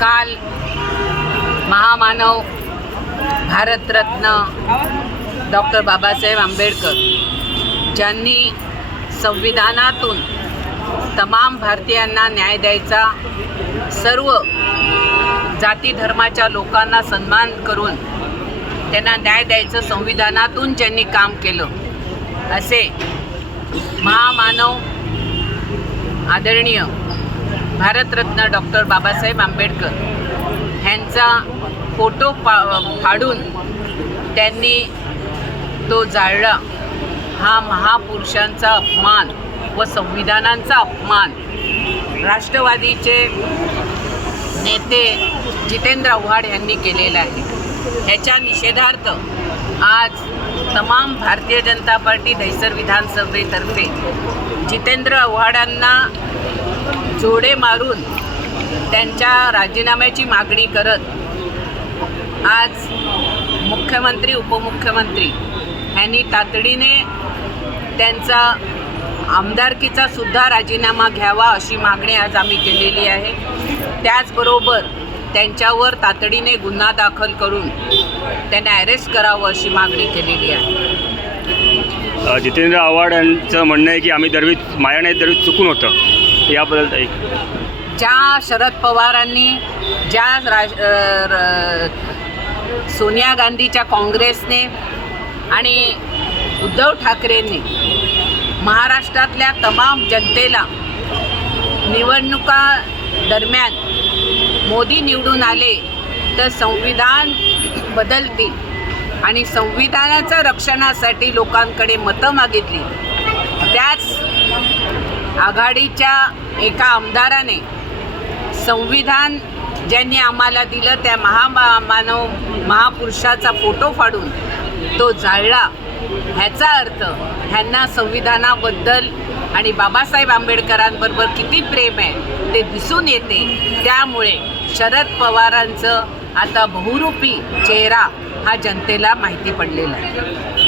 काल महामानव भारतरत्न डॉक्टर बाबासाहेब आंबेडकर ज्यांनी संविधानातून तमाम भारतीयांना न्याय द्यायचा, सर्व जाती धर्माच्या लोकांना सन्मान करून त्यांना न्याय द्यायचं संविधानातून ज्यांनी काम केलं, असे महामानव आदरणीय भारतरत्न डॉक्टर बाबासाहेब आंबेडकर ह्यांचा फोटो फाडून त्यांनी तो जाळला, हा महापुरुषांचा अपमान व संविधानाचा अपमान राष्ट्रवादीचे नेते जितेंद्र आव्हाड यांनी केलेला आहे। ह्याच्या निषेधार्थ आज तमाम भारतीय जनता पार्टी दहिसर विधानसभेतर्फे जितेंद्र आव्हाडांना जोडे मारून त्यांच्या राजीनाम्याची मागणी करत आज मुख्यमंत्री उपमुख्यमंत्री यांनी तातडीने त्यांचा आमदारकीचा सुद्धा राजीनामा घ्यावा अशी मागणी आज आम्ही केलेली आहे। त्याचबरोबर त्यांच्यावर तातडीने गुन्हा दाखल करून त्यांना अरेस्ट करावं अशी मागणी केलेली आहे। जितेंद्र आव्हाड यांचं म्हणणं आहे की आम्ही दरवीत माया नाही दरवीत चुकून होतं, याबद्दल एक ज्या शरद पवारांनी ज्या सोनिया गांधीच्या काँग्रेसने आणि उद्धव ठाकरेंनी महाराष्ट्रातल्या तमाम जनतेला निवडणुका दरम्यान मोदी निवडून आले तर संविधान बदलतील आणि संविधानाच्या रक्षणासाठी लोकांकडे मतं मागितली, त्याच आघाडीच्या एका आमदाराने संविधान ज्यांनी आम्हाला दिलं त्या महामानव महापुरुषाचा फोटो फाडून तो जाळला। ह्याचा अर्थ ह्यांना संविधानाबद्दल आणि बाबासाहेब आंबेडकरांबरोबर किती प्रेम आहे ते दिसून येते। त्यामुळे शरद पवारांचं आता बहुरूपी चेहरा हा जनतेला माहिती पडलेला आहे।